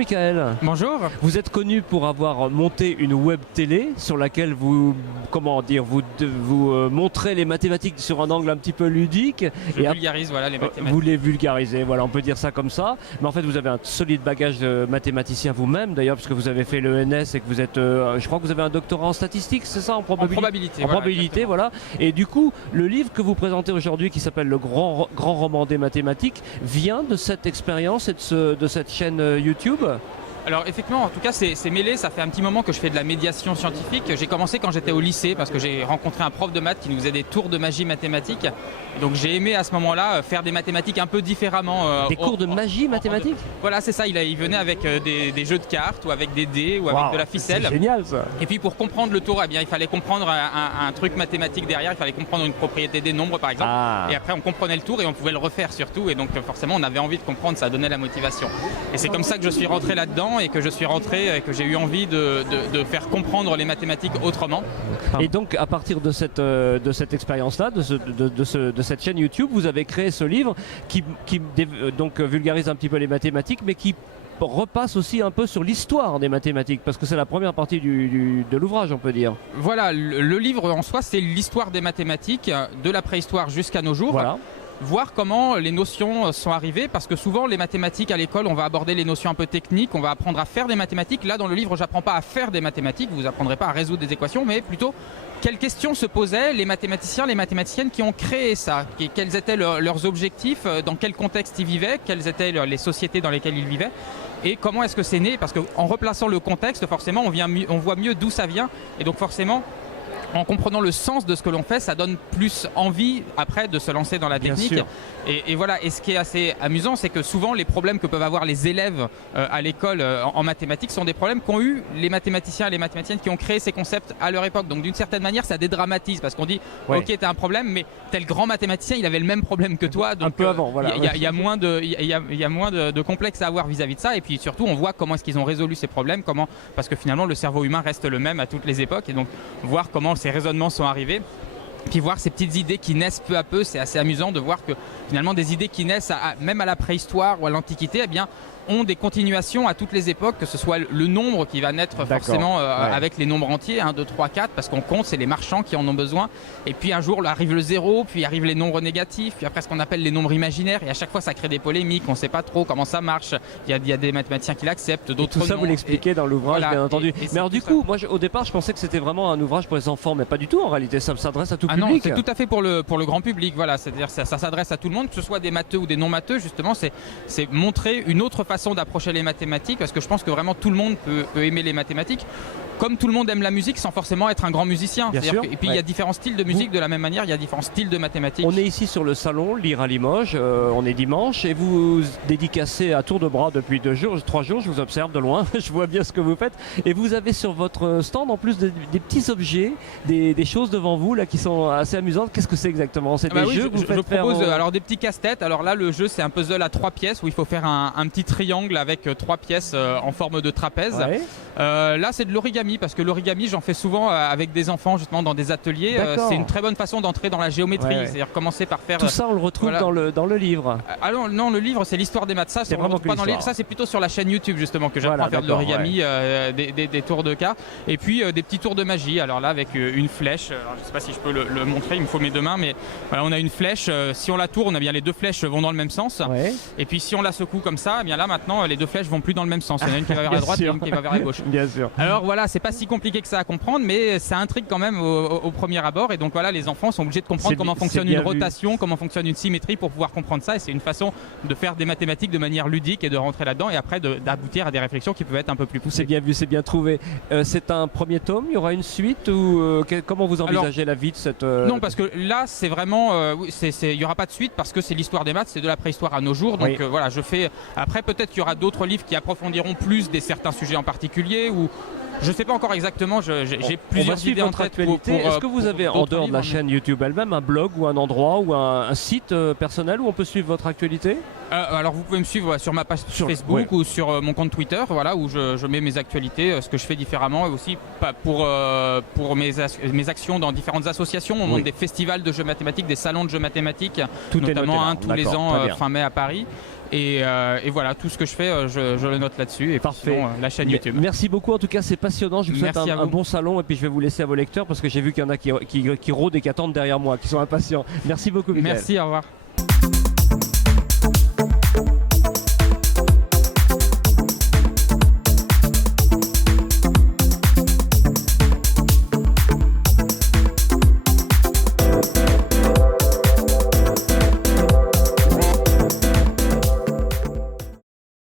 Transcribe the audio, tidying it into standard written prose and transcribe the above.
Michael. Bonjour. Vous êtes connu pour avoir monté une web télé sur laquelle vous, montrez les mathématiques sur un angle un petit peu ludique. Je vulgarise voilà, les mathématiques. Vous les vulgarisez, voilà, on peut dire ça comme ça. Mais en fait, vous avez un solide bagage de mathématicien vous-même, d'ailleurs, parce que vous avez fait l'ENS et que vous êtes, je crois que vous avez un doctorat en statistique, c'est ça, en probabilité. En probabilité, voilà. Et du coup, le livre que vous présentez aujourd'hui, qui s'appelle Le grand roman des mathématiques, vient de cette expérience et de cette chaîne YouTube. Alors effectivement, en tout cas, c'est mêlé. Ça fait un petit moment que je fais de la médiation scientifique. J'ai commencé quand j'étais au lycée parce que j'ai rencontré un prof de maths qui nous faisait des tours de magie mathématique. Donc j'ai aimé à ce moment-là faire des mathématiques un peu différemment. Des cours de magie mathématique. Voilà, c'est ça. Il venait avec des jeux de cartes ou avec des dés ou avec de la ficelle. C'est génial ça. Et puis pour comprendre le tour, eh bien, il fallait comprendre un truc mathématique derrière. Il fallait comprendre une propriété des nombres par exemple. Et après on comprenait le tour et on pouvait le refaire surtout. Et donc forcément on avait envie de comprendre, ça donnait la motivation. Et c'est comme ça que je suis rentré là-dedans et que je suis rentré et que j'ai eu envie de faire comprendre les mathématiques autrement. Et donc à partir de cette expérience-là, de cette chaîne YouTube, vous avez créé ce livre qui donc vulgarise un petit peu les mathématiques, mais qui repasse aussi un peu sur l'histoire des mathématiques, parce que c'est la première partie de l'ouvrage, on peut dire. Voilà, le livre en soi, c'est l'histoire des mathématiques, de la préhistoire jusqu'à nos jours. Voilà. Voir comment les notions sont arrivées, parce que souvent les mathématiques à l'école, on va aborder les notions un peu techniques, on va apprendre à faire des mathématiques. Là dans le livre, j'apprends pas à faire des mathématiques, vous apprendrez pas à résoudre des équations, mais plutôt quelles questions se posaient les mathématiciens, les mathématiciennes qui ont créé ça, quels étaient leurs objectifs, dans quel contexte ils vivaient, quelles étaient les sociétés dans lesquelles ils vivaient. Et comment est-ce que c'est né, parce qu'en replaçant le contexte, forcément on voit mieux d'où ça vient, et donc forcément en comprenant le sens de ce que l'on fait, ça donne plus envie après de se lancer dans la technique. Et voilà, et ce qui est assez amusant, c'est que souvent les problèmes que peuvent avoir les élèves à l'école en mathématiques sont des problèmes qu'ont eu les mathématiciens et les mathématiciennes qui ont créé ces concepts à leur époque. Donc d'une certaine manière, ça dédramatise parce qu'on dit ok, t'as un problème, mais tel grand mathématicien, il avait le même problème que toi. Donc, un peu avant, voilà. Il y a moins de complexe à avoir vis-à-vis de ça. Et puis surtout, on voit comment est-ce qu'ils ont résolu ces problèmes, parce que finalement le cerveau humain reste le même à toutes les époques. Et donc voir comment ces raisonnements sont arrivés, puis voir ces petites idées qui naissent peu à peu, c'est assez amusant de voir que finalement des idées qui naissent même à la préhistoire ou à l'Antiquité, eh bien ont des continuations à toutes les époques, que ce soit le nombre qui va naître forcément avec les nombres entiers, 1, 2, 3, 4, parce qu'on compte, c'est les marchands qui en ont besoin, et puis un jour arrive le zéro, puis arrivent les nombres négatifs, puis après ce qu'on appelle les nombres imaginaires, et à chaque fois ça crée des polémiques, on ne sait pas trop comment ça marche, il y a des mathématiciens qui l'acceptent, d'autres non. Tout ça vous l'expliquez dans l'ouvrage, voilà, bien entendu. Mais alors du coup, moi au départ je pensais que c'était vraiment un ouvrage pour les enfants, mais pas du tout en réalité, ça s'adresse à tout public. Non, c'est tout à fait pour le grand public, voilà, c'est-à-dire ça s'adresse à tout le monde, que ce soit des matheux ou des non matheux, justement, c'est montrer une autre façon d'approcher les mathématiques, parce que je pense que vraiment tout le monde peut aimer les mathématiques, comme tout le monde aime la musique sans forcément être un grand musicien. Bien sûr, et puis il y a différents styles de musique, de la même manière il y a différents styles de mathématiques. On est ici sur le salon Lire à Limoges, on est dimanche et vous dédicacez à tour de bras depuis 3 jours, je vous observe de loin, je vois bien ce que vous faites, et vous avez sur votre stand en plus des petits objets, des choses devant vous là qui sont assez amusantes. Qu'est-ce que c'est exactement? C'est des jeux que vous faites je propose faire alors des petits casse-têtes. Alors là le jeu c'est un puzzle à 3 pièces où il faut faire un petit triangle avec 3 pièces en forme de trapèze. Là c'est de l'origami, parce que l'origami j'en fais souvent avec des enfants justement dans des ateliers. C'est une très bonne façon d'entrer dans la géométrie, c'est-à-dire commencer par faire... Tout ça on le retrouve dans le livre. Alors non, le livre c'est l'histoire des maths, ça c'est vraiment pas dans le livre, ça c'est plutôt sur la chaîne YouTube justement que j'apprends à faire de l'origami, des tours de cartes, et puis des petits tours de magie. Alors là avec une flèche, alors, je sais pas si je peux le montrer, il me faut mes 2 mains, mais voilà, on a une flèche, si on la tourne, eh bien les 2 flèches vont dans le même sens, et puis si on la secoue comme ça, eh bien là maintenant les 2 flèches vont plus dans le même sens, il y en a une qui va vers la droite et une qui va vers la gauche. Bien sûr. Alors voilà, c'est pas si compliqué que ça à comprendre, mais ça intrigue quand même au premier abord, et donc voilà, les enfants sont obligés de comprendre comment fonctionne une rotation, comment fonctionne une symétrie pour pouvoir comprendre ça, et c'est une façon de faire des mathématiques de manière ludique et de rentrer là-dedans, et après d'aboutir à des réflexions qui peuvent être un peu plus poussées. C'est bien vu, c'est bien trouvé. C'est un premier tome, il y aura une suite, ou comment vous envisagez la vie de cette... Non, parce que là c'est vraiment, il n'y aura pas de suite, parce que c'est l'histoire des maths, c'est de la préhistoire à nos jours, donc voilà, je fais... Après peut-être qu'il y aura d'autres livres qui approfondiront plus certains sujets en particulier, ou... Je ne sais pas encore exactement, j'ai plusieurs idées en tête. Est-ce que vous avez, en dehors de la chaîne YouTube elle-même, un blog ou un endroit ou un site personnel où on peut suivre votre actualité ? Alors vous pouvez me suivre sur ma page Facebook ou sur mon compte Twitter, voilà, où je mets mes actualités, ce que je fais différemment, et aussi pour mes actions dans différentes associations. On monte des festivals de jeux mathématiques, des salons de jeux mathématiques, notamment un tous les ans fin mai à Paris. Et voilà, tout ce que je fais, je le note là-dessus. Et parfait. Sinon, la chaîne YouTube. Merci beaucoup, en tout cas c'est passionnant. Je vous souhaite un bon salon, et puis je vais vous laisser à vos lecteurs parce que j'ai vu qu'il y en a qui rôdent et qui attendent derrière moi, qui sont impatients. Merci beaucoup, Michael. Merci, au revoir.